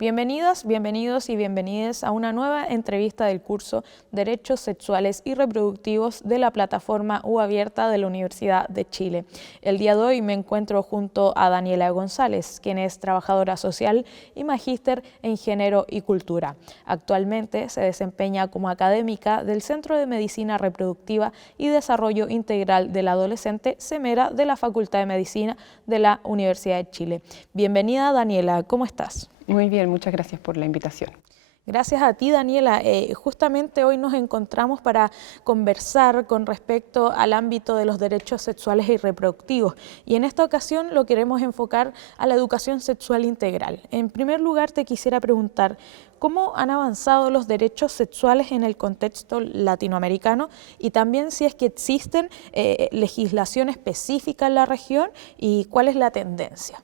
Bienvenidas, bienvenidos y bienvenidas a una nueva entrevista del curso Derechos Sexuales y Reproductivos de la plataforma U Abierta de la Universidad de Chile. El día de hoy me encuentro junto a Daniela González, quien es trabajadora social y magíster en Género y Cultura. Actualmente se desempeña como académica del Centro de Medicina Reproductiva y Desarrollo Integral del Adolescente CEMERA de la Facultad de Medicina de la Universidad de Chile. Bienvenida, Daniela, ¿cómo estás? Muy bien, muchas gracias por la invitación. Gracias a ti, Daniela. Justamente hoy nos encontramos para conversar con respecto al ámbito de los derechos sexuales y reproductivos. Y en esta ocasión lo queremos enfocar a la educación sexual integral. En primer lugar, te quisiera preguntar, ¿cómo han avanzado los derechos sexuales en el contexto latinoamericano? Y también si es que existen legislación específica en la región y cuál es la tendencia.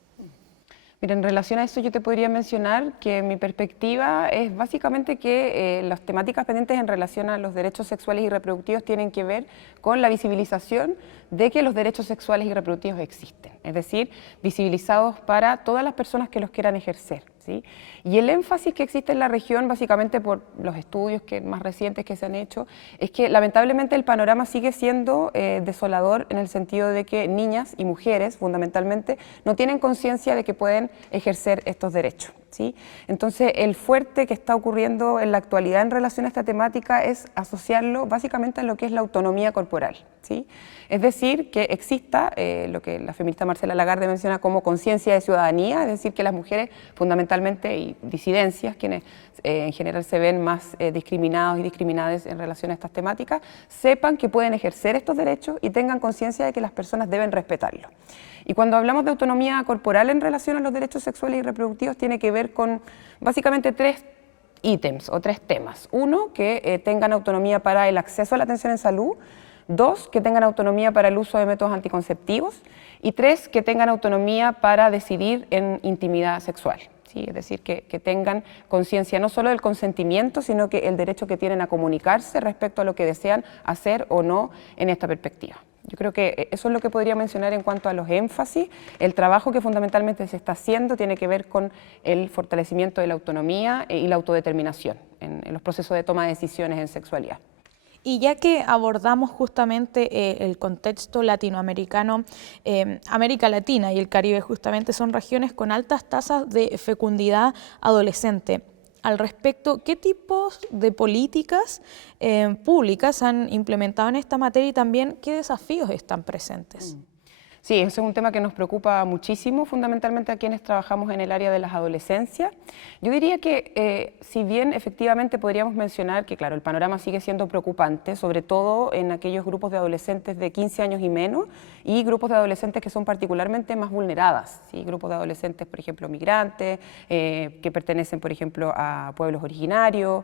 Mira, en relación a eso yo te podría mencionar que mi perspectiva es básicamente que las temáticas pendientes en relación a los derechos sexuales y reproductivos tienen que ver con la visibilización de que los derechos sexuales y reproductivos existen, es decir, visibilizados para todas las personas que los quieran ejercer, ¿sí? Y el énfasis que existe en la región, básicamente por los estudios más recientes que se han hecho, es que lamentablemente el panorama sigue siendo desolador en el sentido de que niñas y mujeres, fundamentalmente, no tienen conciencia de que pueden ejercer estos derechos, ¿sí? Entonces, el fuerte que está ocurriendo en la actualidad en relación a esta temática es asociarlo básicamente a lo que es la autonomía corporal, ¿sí? Es decir, que exista lo que la feminista Marcela Lagarde menciona como conciencia de ciudadanía, es decir, que las mujeres fundamentalmente y disidencias, quienes en general se ven más discriminados y discriminadas en relación a estas temáticas, sepan que pueden ejercer estos derechos y tengan conciencia de que las personas deben respetarlos. Y cuando hablamos de autonomía corporal en relación a los derechos sexuales y reproductivos, tiene que ver con básicamente tres ítems o tres temas. Uno, que tengan autonomía para el acceso a la atención en salud. Dos, que tengan autonomía para el uso de métodos anticonceptivos. Y tres, que tengan autonomía para decidir en intimidad sexual. ¿Sí? Es decir, que tengan conciencia no solo del consentimiento, sino que el derecho que tienen a comunicarse respecto a lo que desean hacer o no en esta perspectiva. Yo creo que eso es lo que podría mencionar en cuanto a los énfasis. El trabajo que fundamentalmente se está haciendo tiene que ver con el fortalecimiento de la autonomía y la autodeterminación en los procesos de toma de decisiones en sexualidad. Y ya que abordamos justamente el contexto latinoamericano, América Latina y el Caribe justamente son regiones con altas tasas de fecundidad adolescente. Al respecto, ¿qué tipos de políticas públicas han implementado en esta materia y también qué desafíos están presentes? Sí, ese es un tema que nos preocupa muchísimo, fundamentalmente a quienes trabajamos en el área de las adolescencias. Yo diría que si bien efectivamente podríamos mencionar que, claro, el panorama sigue siendo preocupante, sobre todo en aquellos grupos de adolescentes de 15 años y menos y grupos de adolescentes que son particularmente más vulneradas, ¿sí? Grupos de adolescentes, por ejemplo, migrantes, que pertenecen, por ejemplo, a pueblos originarios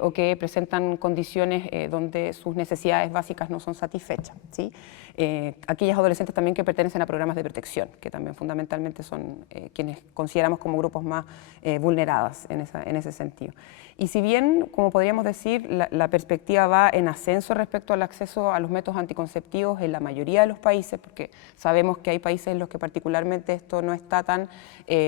o que presentan condiciones donde sus necesidades básicas no son satisfechas, ¿sí? Aquellas adolescentes también que pertenecen a programas de protección, que también fundamentalmente son quienes consideramos como grupos más vulnerados en ese sentido. Y si bien, como podríamos decir, la perspectiva va en ascenso respecto al acceso a los métodos anticonceptivos en la mayoría de los países, porque sabemos que hay países en los que particularmente esto no está tan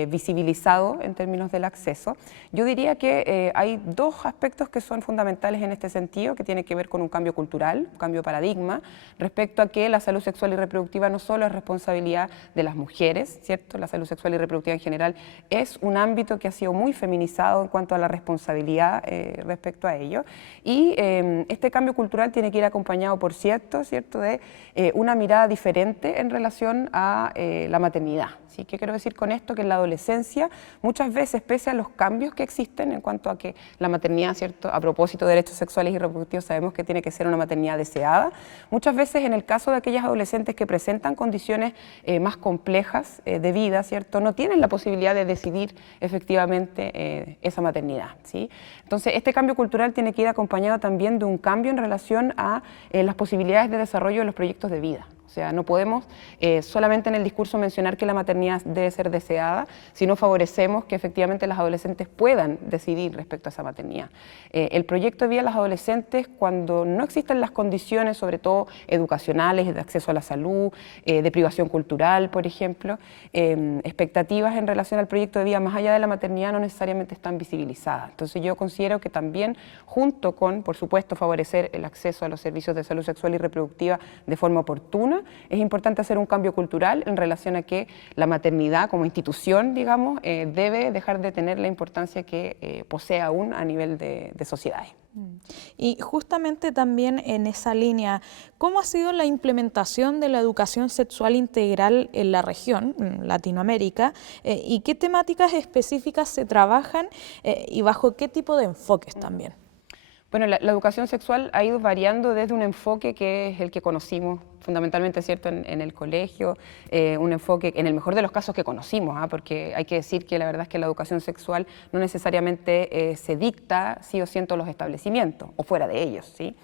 visibilizado en términos del acceso, yo diría que hay dos aspectos que son fundamentales en este sentido, que tienen que ver con un cambio cultural, un cambio de paradigma, respecto a que la salud sexual y reproductiva no solo es responsabilidad de las mujeres, ¿cierto? La salud sexual y reproductiva en general es un ámbito que ha sido muy feminizado en cuanto a la responsabilidad respecto a ello, y este cambio cultural tiene que ir acompañado, por cierto, de una mirada diferente en relación a la maternidad. ¿Sí? ¿Qué quiero decir con esto? Que en la adolescencia muchas veces, pese a los cambios que existen en cuanto a que la maternidad, ¿cierto? A propósito de derechos sexuales y reproductivos, sabemos que tiene que ser una maternidad deseada, muchas veces en el caso de aquellas adolescentes que presentan condiciones más complejas de vida, ¿cierto? No tienen la posibilidad de decidir efectivamente esa maternidad, ¿sí? Entonces, este cambio cultural tiene que ir acompañado también de un cambio en relación a las posibilidades de desarrollo de los proyectos de vida. O sea, no podemos solamente en el discurso mencionar que la maternidad debe ser deseada, sino favorecemos que efectivamente las adolescentes puedan decidir respecto a esa maternidad. El proyecto de vida de las adolescentes, cuando no existen las condiciones, sobre todo educacionales, de acceso a la salud, de privación cultural, por ejemplo, expectativas en relación al proyecto de vida más allá de la maternidad no necesariamente están visibilizadas. Entonces yo considero que también, junto con, por supuesto, favorecer el acceso a los servicios de salud sexual y reproductiva de forma oportuna, es importante hacer un cambio cultural en relación a que la maternidad como institución, digamos, debe dejar de tener la importancia que posee aún a nivel de sociedades. Y justamente también en esa línea, ¿cómo ha sido la implementación de la educación sexual integral en la región, en Latinoamérica, y qué temáticas específicas se trabajan y bajo qué tipo de enfoques también? Bueno, la educación sexual ha ido variando desde un enfoque que es el que conocimos fundamentalmente, ¿cierto?, en el colegio, un enfoque, en el mejor de los casos, que conocimos, porque hay que decir que la verdad es que la educación sexual no necesariamente se dicta sí o sí en todos los establecimientos, o fuera de ellos, ¿sí?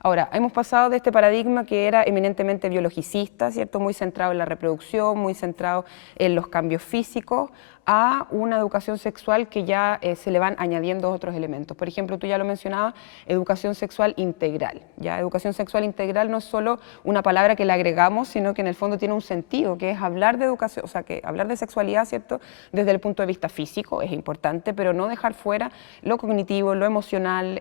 Ahora, hemos pasado de este paradigma que era eminentemente biologicista, ¿cierto?, muy centrado en la reproducción, muy centrado en los cambios físicos, a una educación sexual que ya se le van añadiendo otros elementos. Por ejemplo, tú ya lo mencionabas, educación sexual integral. ¿Ya? Educación sexual integral no es solo una palabra que le agregamos, sino que en el fondo tiene un sentido, que es hablar de educación, o sea, que hablar de sexualidad, ¿cierto?, desde el punto de vista físico es importante, pero no dejar fuera lo cognitivo, lo emocional,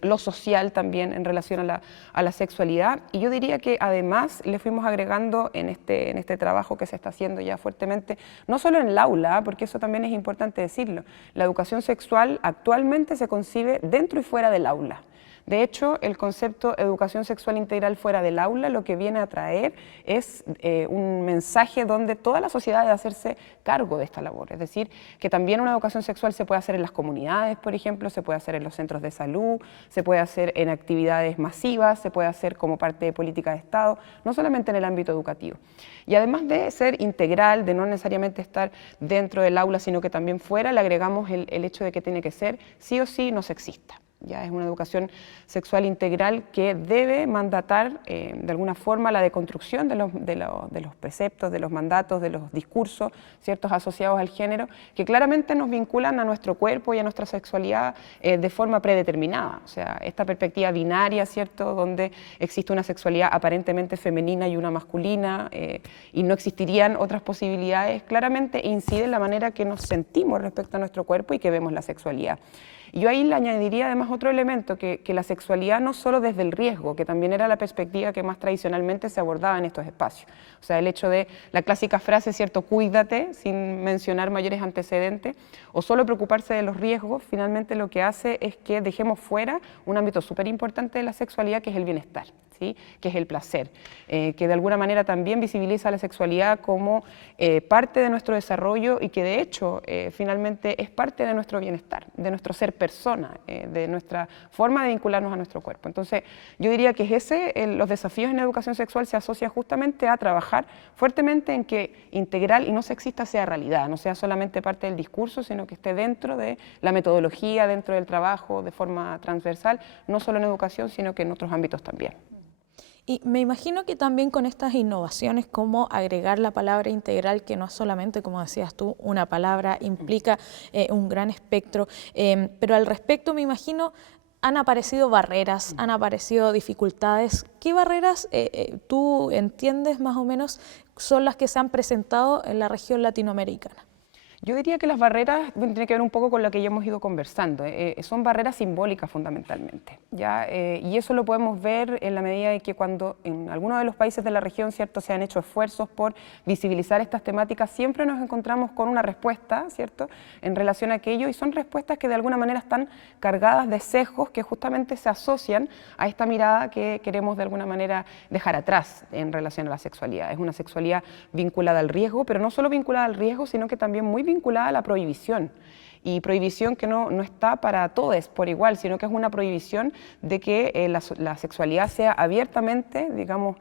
lo social también en relación a la sexualidad. Y yo diría que además le fuimos agregando en este trabajo que se está haciendo ya fuertemente, no solo en el aula, porque eso también es importante decirlo, la educación sexual actualmente se concibe dentro y fuera del aula. De hecho, el concepto educación sexual integral fuera del aula lo que viene a traer es un mensaje donde toda la sociedad debe hacerse cargo de esta labor. Es decir, que también una educación sexual se puede hacer en las comunidades, por ejemplo, se puede hacer en los centros de salud, se puede hacer en actividades masivas, se puede hacer como parte de política de Estado, no solamente en el ámbito educativo. Y además de ser integral, de no necesariamente estar dentro del aula, sino que también fuera, le agregamos el hecho de que tiene que ser sí o sí no sexista. Ya es una educación sexual integral que debe mandatar de alguna forma la deconstrucción de los preceptos, de los mandatos, de los discursos, ciertos asociados al género, que claramente nos vinculan a nuestro cuerpo y a nuestra sexualidad de forma predeterminada. O sea, esta perspectiva binaria, ¿cierto?, donde existe una sexualidad aparentemente femenina y una masculina y no existirían otras posibilidades, claramente incide en la manera que nos sentimos respecto a nuestro cuerpo y que vemos la sexualidad. Y yo ahí le añadiría además otro elemento, que la sexualidad no solo desde el riesgo, que también era la perspectiva que más tradicionalmente se abordaba en estos espacios. O sea, el hecho de la clásica frase, ¿cierto?, cuídate, sin mencionar mayores antecedentes, o solo preocuparse de los riesgos, finalmente lo que hace es que dejemos fuera un ámbito súper importante de la sexualidad, que es el bienestar, ¿sí?, que es el placer, que de alguna manera también visibiliza la sexualidad como parte de nuestro desarrollo y que de hecho finalmente es parte de nuestro bienestar, de nuestro ser persona, de nuestra forma de vincularnos a nuestro cuerpo. Entonces yo diría que los desafíos en educación sexual se asocian justamente a trabajar fuertemente en que integral y no sexista sea realidad, no sea solamente parte del discurso, sino que esté dentro de la metodología, dentro del trabajo, de forma transversal, no solo en educación, sino que en otros ámbitos también. Y me imagino que también con estas innovaciones, como agregar la palabra integral, que no es solamente, como decías tú, una palabra, implica un gran espectro, pero al respecto me imagino han aparecido barreras, han aparecido dificultades. ¿Qué barreras tú entiendes más o menos son las que se han presentado en la región latinoamericana? Yo diría que las barreras tienen que ver un poco con lo que ya hemos ido conversando, son barreras simbólicas fundamentalmente, ¿ya? Y eso lo podemos ver en la medida de que cuando en algunos de los países de la región, ¿cierto?, se han hecho esfuerzos por visibilizar estas temáticas, siempre nos encontramos con una respuesta, ¿cierto?, en relación a aquello, y son respuestas que de alguna manera están cargadas de sesgos que justamente se asocian a esta mirada que queremos de alguna manera dejar atrás en relación a la sexualidad. Es una sexualidad vinculada al riesgo, pero no solo vinculada al riesgo, sino que también muy vinculada a la prohibición. y prohibición que no está para todos por igual, sino que es una prohibición de que la sexualidad sea abiertamente, digamos,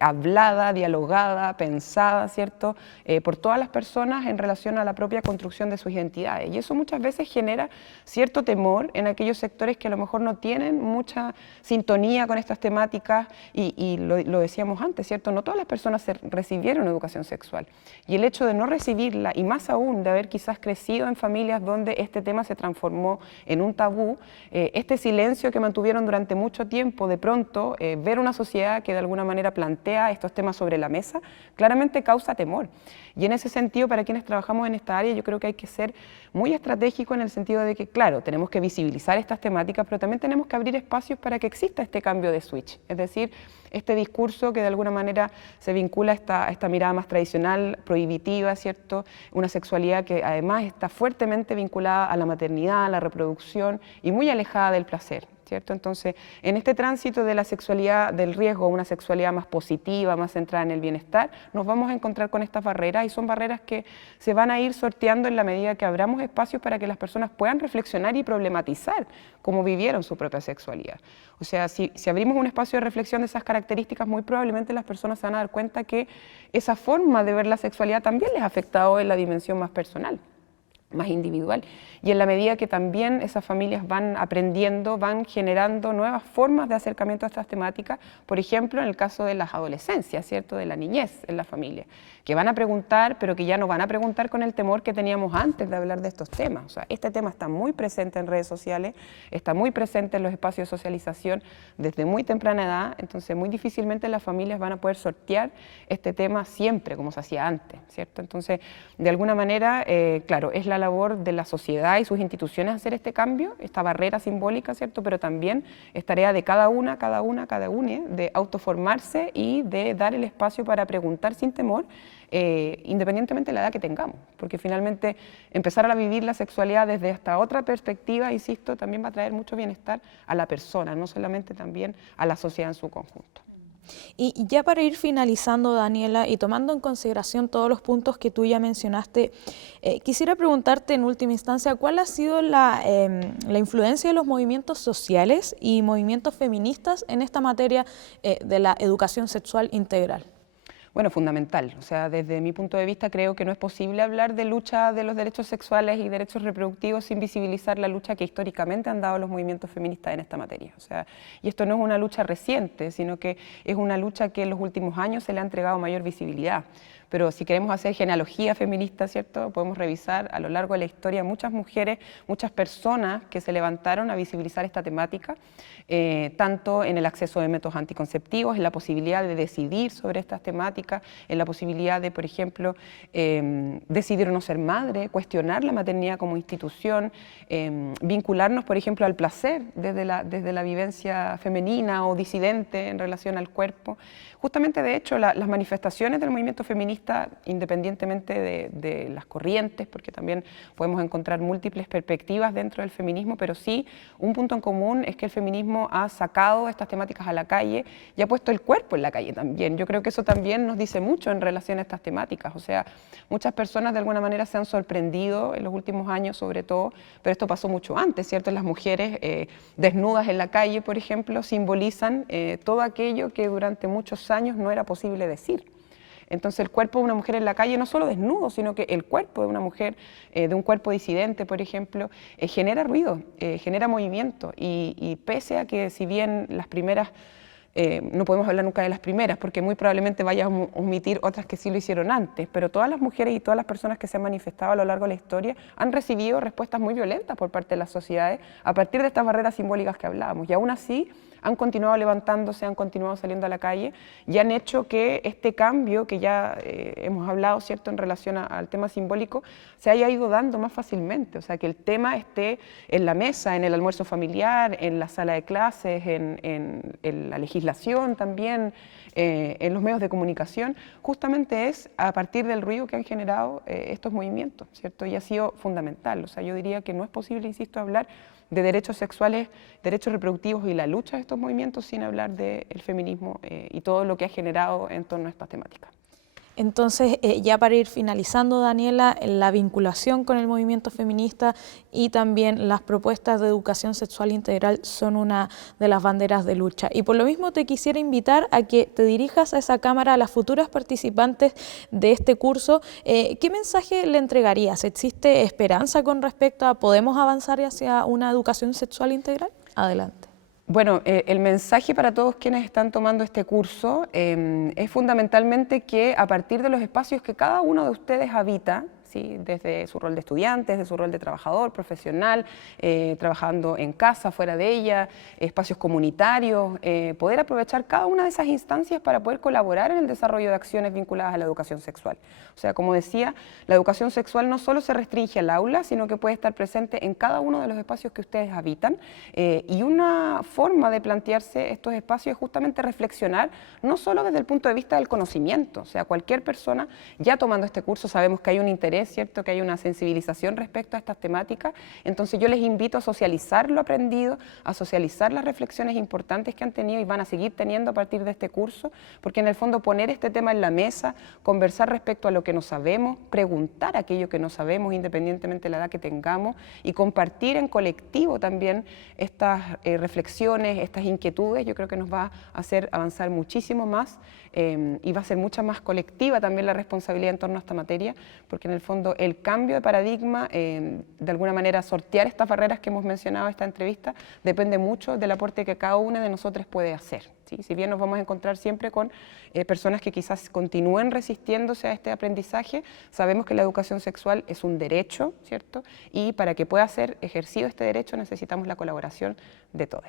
hablada, dialogada, pensada, ¿cierto?, por todas las personas en relación a la propia construcción de sus identidades. Y eso muchas veces genera cierto temor en aquellos sectores que a lo mejor no tienen mucha sintonía con estas temáticas y lo decíamos antes, ¿cierto? No todas las personas recibieron educación sexual. Y el hecho de no recibirla, y más aún de haber quizás crecido en familias donde este tema se transformó en un tabú, este silencio que mantuvieron durante mucho tiempo, de pronto ver una sociedad que de alguna manera plantea estos temas sobre la mesa, claramente causa temor. Y en ese sentido, para quienes trabajamos en esta área, yo creo que hay que ser muy estratégico en el sentido de que, claro, tenemos que visibilizar estas temáticas, pero también tenemos que abrir espacios para que exista este cambio de switch, es decir, este discurso que de alguna manera se vincula a esta mirada más tradicional, prohibitiva, ¿cierto? Una sexualidad que además está fuertemente vinculada a la maternidad, a la reproducción y muy alejada del placer, ¿cierto? Entonces, en este tránsito de la sexualidad del riesgo a una sexualidad más positiva, más centrada en el bienestar, nos vamos a encontrar con estas barreras y son barreras que se van a ir sorteando en la medida que abramos espacios para que las personas puedan reflexionar y problematizar cómo vivieron su propia sexualidad. O sea, si abrimos un espacio de reflexión de esas características, muy probablemente las personas se van a dar cuenta que esa forma de ver la sexualidad también les ha afectado en la dimensión más personal, más individual, y en la medida que también esas familias van aprendiendo, van generando nuevas formas de acercamiento a estas temáticas, por ejemplo, en el caso de las adolescencias, ¿cierto?, de la niñez en la familia, que van a preguntar, pero que ya no van a preguntar con el temor que teníamos antes de hablar de estos temas. O sea, este tema está muy presente en redes sociales, está muy presente en los espacios de socialización desde muy temprana edad, entonces muy difícilmente las familias van a poder sortear este tema siempre, como se hacía antes, ¿cierto? Entonces, de alguna manera, claro, es la labor de la sociedad y sus instituciones hacer este cambio, esta barrera simbólica, ¿cierto? Pero también es tarea de cada una, de autoformarse y de dar el espacio para preguntar sin temor, independientemente de la edad que tengamos, porque finalmente empezar a vivir la sexualidad desde esta otra perspectiva, insisto, también va a traer mucho bienestar a la persona, no solamente también a la sociedad en su conjunto. Y ya para ir finalizando, Daniela, y tomando en consideración todos los puntos que tú ya mencionaste, quisiera preguntarte en última instancia, ¿cuál ha sido la influencia de los movimientos sociales y movimientos feministas en esta materia de la educación sexual integral? Bueno, fundamental. O sea, desde mi punto de vista creo que no es posible hablar de lucha de los derechos sexuales y derechos reproductivos sin visibilizar la lucha que históricamente han dado los movimientos feministas en esta materia. O sea, y esto no es una lucha reciente, sino que es una lucha que en los últimos años se le ha entregado mayor visibilidad. Pero si queremos hacer genealogía feminista, ¿cierto?, podemos revisar a lo largo de la historia muchas mujeres, muchas personas que se levantaron a visibilizar esta temática, tanto en el acceso de métodos anticonceptivos, en la posibilidad de decidir sobre estas temáticas, en la posibilidad de, por ejemplo, decidir no ser madre, cuestionar la maternidad como institución, vincularnos, por ejemplo, al placer desde la vivencia femenina o disidente en relación al cuerpo. Justamente, de hecho, las manifestaciones del movimiento feminista, independientemente de las corrientes, porque también podemos encontrar múltiples perspectivas dentro del feminismo, pero sí, un punto en común es que el feminismo ha sacado estas temáticas a la calle y ha puesto el cuerpo en la calle también. Yo creo que eso también nos dice mucho en relación a estas temáticas. O sea, muchas personas de alguna manera se han sorprendido en los últimos años, sobre todo, pero esto pasó mucho antes, ¿cierto? Las mujeres desnudas en la calle, por ejemplo, simbolizan todo aquello que durante muchos años no era posible decir. Entonces el cuerpo de una mujer en la calle no solo desnudo, sino que el cuerpo de una mujer, de un cuerpo disidente, por ejemplo, genera ruido, genera movimiento y pese a que si bien las primeras, no podemos hablar nunca de las primeras porque muy probablemente vaya a omitir otras que sí lo hicieron antes, pero todas las mujeres y todas las personas que se han manifestado a lo largo de la historia han recibido respuestas muy violentas por parte de las sociedades a partir de estas barreras simbólicas que hablábamos y aún así han continuado levantándose, han continuado saliendo a la calle y han hecho que este cambio que ya hemos hablado, ¿cierto?, en relación al tema simbólico, se haya ido dando más fácilmente, o sea, que el tema esté en la mesa, en el almuerzo familiar, en la sala de clases, en la legislación también, en los medios de comunicación, justamente es a partir del ruido que han generado estos movimientos, ¿cierto? Y ha sido fundamental, o sea, yo diría que no es posible, insisto, hablar de derechos sexuales, derechos reproductivos y la lucha de estos movimientos sin hablar del feminismo y todo lo que ha generado en torno a estas temáticas. Entonces, ya para ir finalizando, Daniela, la vinculación con el movimiento feminista y también las propuestas de educación sexual integral son una de las banderas de lucha. Y por lo mismo te quisiera invitar a que te dirijas a esa cámara a las futuras participantes de este curso. ¿Qué mensaje le entregarías? ¿Existe esperanza con respecto a podemos avanzar hacia una educación sexual integral? Adelante. Bueno, el mensaje para todos quienes están tomando este curso es fundamentalmente que a partir de los espacios que cada uno de ustedes habita, ¿sí? Desde su rol de estudiante, desde su rol de trabajador, profesional, trabajando en casa, fuera de ella, espacios comunitarios, poder aprovechar cada una de esas instancias para poder colaborar en el desarrollo de acciones vinculadas a la educación sexual. O sea, como decía, la educación sexual no solo se restringe al aula, sino que puede estar presente en cada uno de los espacios que ustedes habitan, y una forma de plantearse estos espacios es justamente reflexionar, no solo desde el punto de vista del conocimiento, o sea, cualquier persona ya tomando este curso sabemos que hay un interés, ¿cierto?, que hay una sensibilización respecto a estas temáticas, entonces yo les invito a socializar lo aprendido, a socializar las reflexiones importantes que han tenido y van a seguir teniendo a partir de este curso, porque en el fondo poner este tema en la mesa, conversar respecto a lo que no sabemos, preguntar aquello que no sabemos independientemente de la edad que tengamos y compartir en colectivo también estas reflexiones, estas inquietudes, yo creo que nos va a hacer avanzar muchísimo más y va a ser mucha más colectiva también la responsabilidad en torno a esta materia, porque en el fondo el cambio de paradigma, de alguna manera sortear estas barreras que hemos mencionado en esta entrevista, depende mucho del aporte que cada una de nosotros puede hacer, ¿sí? Si bien nos vamos a encontrar siempre con personas que quizás continúen resistiéndose a este aprendizaje, sabemos que la educación sexual es un derecho, ¿cierto? Y para que pueda ser ejercido este derecho necesitamos la colaboración de todos.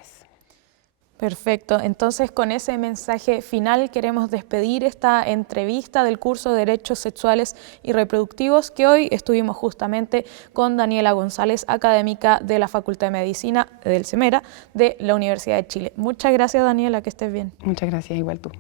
Perfecto, entonces con ese mensaje final queremos despedir esta entrevista del curso de Derechos Sexuales y Reproductivos, que hoy estuvimos justamente con Daniela González, académica de la Facultad de Medicina del CEMERA de la Universidad de Chile. Muchas gracias, Daniela, que estés bien. Muchas gracias, igual tú.